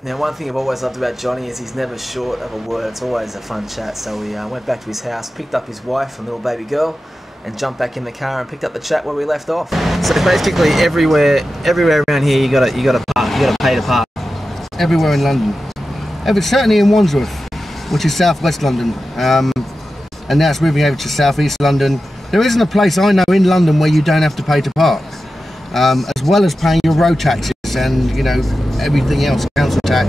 Now, one thing I've always loved about Johnny is he's never short of a word. It's always a fun chat. So we went back to his house, picked up his wife and little baby girl, and jumped back in the car and picked up the chat where we left off. So basically, everywhere around here, you got to park. You got to pay to park. Everywhere in London. Certainly in Wandsworth, which is southwest London, and now it's moving over to southeast London. There isn't a place I know in London where you don't have to pay to park, as well as paying your road taxes and, you know, everything else, council tax,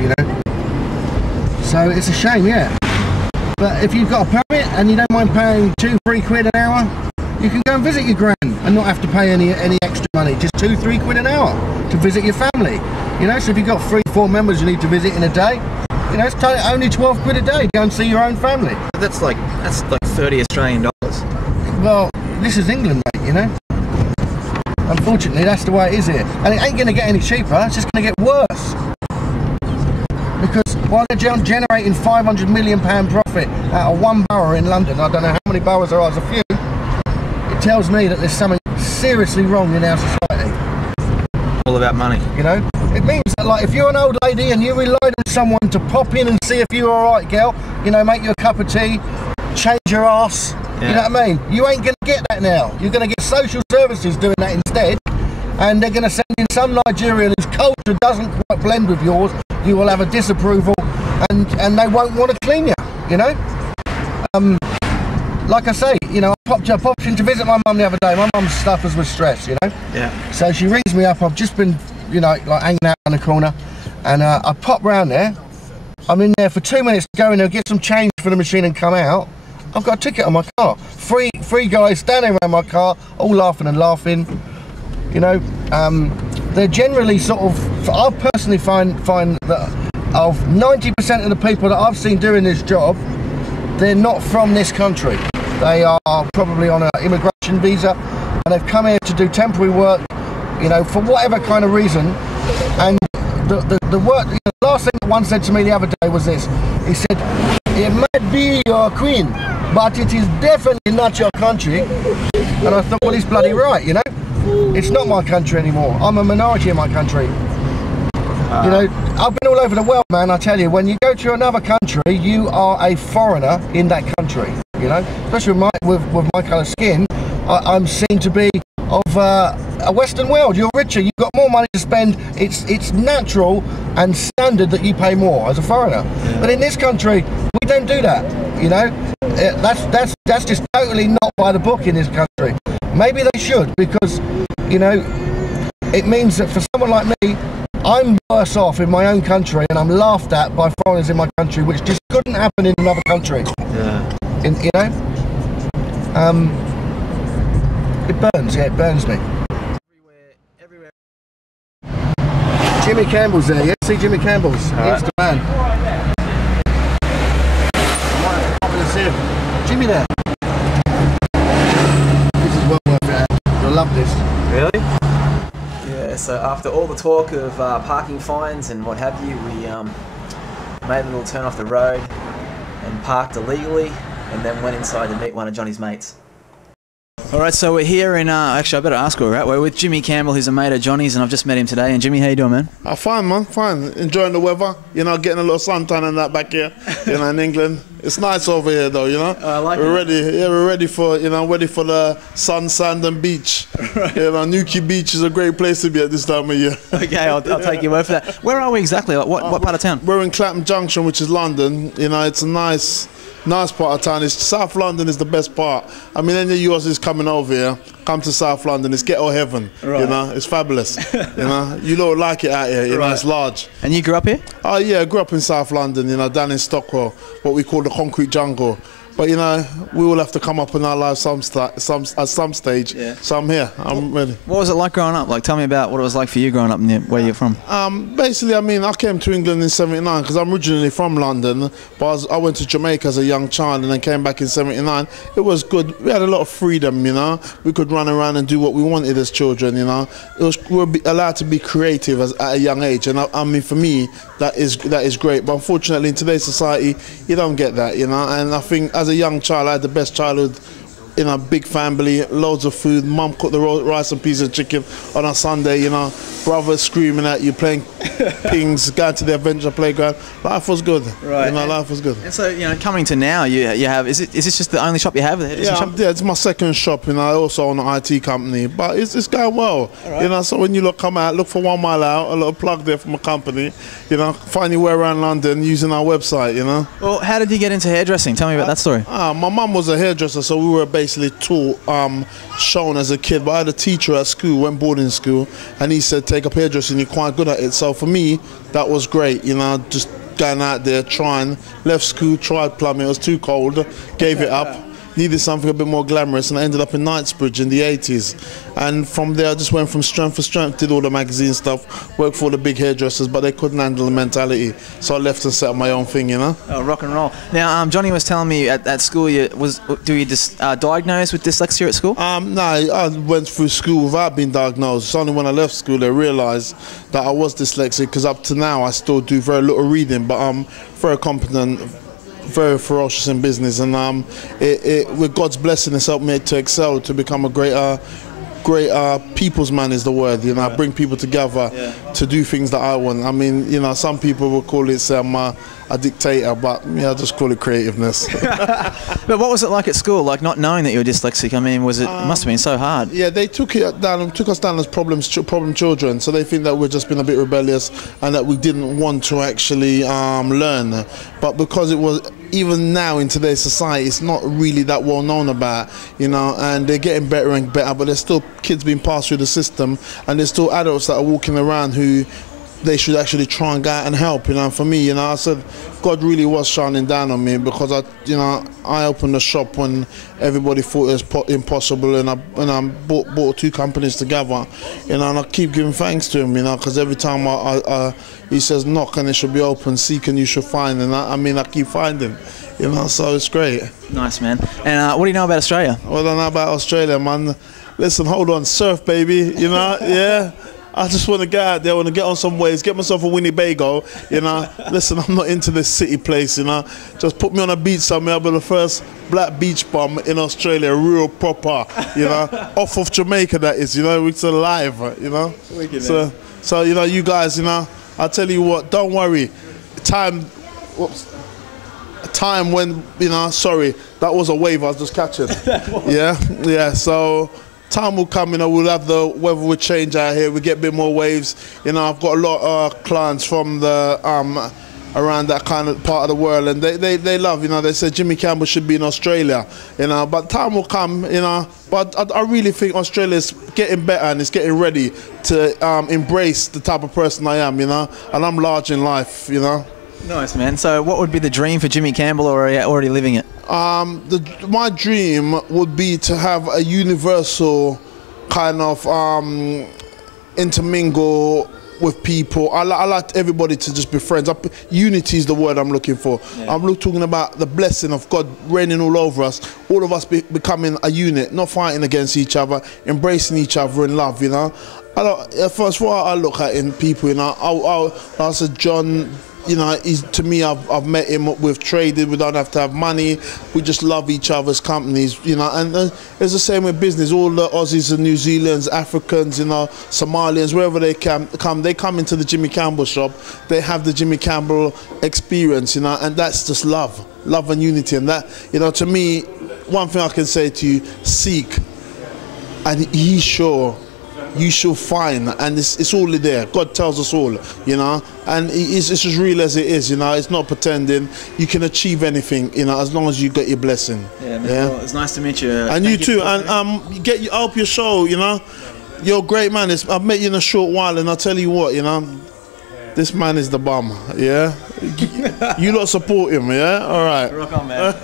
you know. So it's a shame, yeah. But if you've got a permit and you don't mind paying 2-3 quid an hour, you can go and visit your gran and not have to pay any extra money. Just 2-3 quid an hour to visit your family. You know, so if you've got 3-4 members you need to visit in a day, you know, it's only 12 quid a day to go and see your own family. That's like 30 Australian dollars. Well, this is England, mate, you know. Unfortunately, that's the way it is here. And it ain't going to get any cheaper, it's just going to get worse. Because while they're generating £500 million profit out of one borough in London, I don't know how many boroughs there are, there's a few, it tells me that there's something seriously wrong in our society. All about money. You know? It means that, like, if you're an old lady and you relied on someone to pop in and see if you're alright, girl, you know, make you a cup of tea, change your ass, you know what I mean? You ain't going to get that now. You're going to get social services doing that instead, and they're going to send in some Nigerian whose culture doesn't quite blend with yours. You will have a disapproval, and they won't want to clean you, you know? Like I say, you know, I popped in to visit my mum the other day. My mum suffers with stress, you know? Yeah. So she rings me up. I've just been, you know, like hanging out on the corner, and I pop round there. I'm in there for 2 minutes to go in there, get some change for the machine and come out. I've got a ticket on my car. Three guys standing around my car, all laughing and laughing. You know, they're generally sort of, I personally find that of 90% of the people that I've seen doing this job, they're not from this country. They are probably on an immigration visa, and they've come here to do temporary work, you know, for whatever kind of reason. And the work, you know, the last thing that one said to me the other day was this. He said, it might be your queen, but it is definitely not your country. And I thought, well, he's bloody right, you know? It's not my country anymore. I'm a minority in my country. You know, I've been all over the world, man. I tell you, when you go to another country, you are a foreigner in that country, you know? Especially with my colour of skin, I'm seen to be of a Western world. You're richer, you've got more money to spend. It's natural and standard that you pay more as a foreigner. Yeah. But in this country, we don't do that, you know? That's just totally not by the book in this country. Maybe they should, because, you know, it means that for someone like me, I'm worse off in my own country, and I'm laughed at by foreigners in my country, which just couldn't happen in another country. Yeah. You know? It burns, yeah, it burns me. Everywhere. Jimmy Campbell's there, yeah? See Jimmy Campbell's. He's the man. I might have to pop in and see him. Jimmy there. This is well worth it. I love this. Really? Yeah, so after all the talk of parking fines and what have you, we made a little turn off the road and parked illegally, and then went inside to meet one of Johnny's mates. Alright, so we're here in, actually I better ask where we're at. We're with Jimmy Campbell, who's a mate of Johnny's, and I've just met him today. And Jimmy, how you doing, man? Fine, man, fine. Enjoying the weather, you know, getting a little suntan and that back here, you know, in England. It's nice over here, though, you know. I like we're ready, yeah, we're ready for, you know, ready for the sun, sand and beach. Right. You know, Newquay Beach is a great place to be at this time of year. Okay, I'll take your word for that. Where are we exactly? Like, what part of town? We're in Clapham Junction, which is London. You know, it's a nice part of town. South London is the best part. I mean, any of yours is coming over here, come to South London. It's ghetto heaven. Right. You know, it's fabulous. You know, you don't like it out here. You know, it's large. And you grew up here? Oh yeah, I grew up in South London. You know, down in Stockwell, what we call the concrete jungle. But you know, we all have to come up in our lives at some stage. Yeah. So I'm here. I'm ready. What was it like growing up? Like, tell me about what it was like for you growing up and where you're from. Basically, I mean, I came to England in '79 because I'm originally from London, but I went to Jamaica as a young child and then came back in '79. It was good. We had a lot of freedom, you know. We could run around and do what we wanted as children, you know. We were allowed to be creative at a young age, and I mean, for me, that is great. But unfortunately, in today's society, you don't get that, you know. And I think as a young child, I had the best childhood in a big family, loads of food. Mum cooked the rice and peas and chicken on a Sunday, you know. brothers screaming at you, playing pings, going to the adventure playground. Life was good. Right. You know, life was good. And so, you know, coming to now, you have, is this just the only shop you have? Yeah, it's my second shop, you know. I also own an IT company, but it's going well. Right. You know, so when you come out, look for 1 Mile Out, a little plug there from a company, you know, find your way around London using our website, you know. Well, how did you get into hairdressing? Tell me about that story. My mum was a hairdresser, so we were basically taught, shown as a kid. But I had a teacher at school, went boarding school, and he said, take up hairdressing, you're quite good at it. So for me, that was great, you know, just going out there, trying. Left school, tried plumbing, it was too cold, gave it up. Needed something a bit more glamorous, and I ended up in Knightsbridge in the 80s. And from there, I just went from strength to strength, did all the magazine stuff, worked for the big hairdressers, but they couldn't handle the mentality. So I left and set up my own thing, you know? Oh, rock and roll. Now, Johnny was telling me at school, do you diagnosed with dyslexia at school? No, I went through school without being diagnosed. It's only when I left school they realised that I was dyslexic, because up to now I still do very little reading, but I'm very competent, very ferocious in business, and with God's blessing, it's helped me to excel, to become a greater people's man is the word, you know. I bring people together to do things that I want. I mean, you know, some people will call it a dictator, but I just call it creativeness. But what was it like at school, like not knowing that you were dyslexic? I mean, it must have been so hard. Yeah, they took us down as problem children, so they think that we've just been a bit rebellious and that we didn't want to actually learn. But because it was, even now in today's society, it's not really that well known about, you know, and they're getting better and better, but there's still kids being passed through the system, and there's still adults that are walking around who they should actually try and go out and help, you know. For me, you know, I said God really was shining down on me, because I opened a shop when everybody thought it was impossible, and I brought 2 companies together, you know, and I keep giving thanks to him, you know, because every time he says knock and it should be open, seek and you should find, and I keep finding, you know, so it's great. Nice, man. And what do you know about Australia? What do I know about Australia, man? Listen, hold on, surf, baby, you know, yeah. I just want to get out there, I want to get on some waves, get myself a Winnebago, you know. Listen, I'm not into this city place, you know. Just put me on a beach somewhere. I'll be the first black beach bum in Australia, real proper, you know. Off of Jamaica, that is, you know. It's alive, you know. So, you know, you guys, you know, I'll tell you what, don't worry. Time when, you know, sorry, that was a wave I was just catching. Yeah, so time will come, you know, we'll have the weather will change out here, we get a bit more waves, you know. I've got a lot of clients from the around that kind of part of the world, and they love, you know, they said Jimmy Campbell should be in Australia, you know, but time will come, you know. But I really think Australia's getting better and it's getting ready to embrace the type of person I am, you know, and I'm large in life, you know. Nice, man. So what would be the dream for Jimmy Campbell, or are you already living it? My dream would be to have a universal kind of intermingle with people. I like everybody to just be friends. Unity is the word I'm looking for. Yeah. I'm talking about the blessing of God reigning all over us, all of us becoming a unit, not fighting against each other, embracing each other in love, you know. First, what I look at in people, you know, I said, John, you know, to me, I've met him, we've traded, we don't have to have money, we just love each other's companies, you know, and it's the same with business. All the Aussies and New Zealanders, Africans, you know, Somalians, wherever they come into the Jimmy Campbell shop, they have the Jimmy Campbell experience, you know, and that's just love and unity. And that, you know, to me, one thing I can say to you, seek, and he's sure you shall find, and it's all there. God tells us all, you know, and it's as real as it is, you know. It's not pretending. You can achieve anything, you know, as long as you get your blessing. Yeah, man. Yeah? Well, it's nice to meet you. And you too. And I hope your show, you know, you're a great man. I've met you in a short while, and I'll tell you what, you know, this man is the bum. Yeah, you lot support him. Yeah, all right. Rock on, man.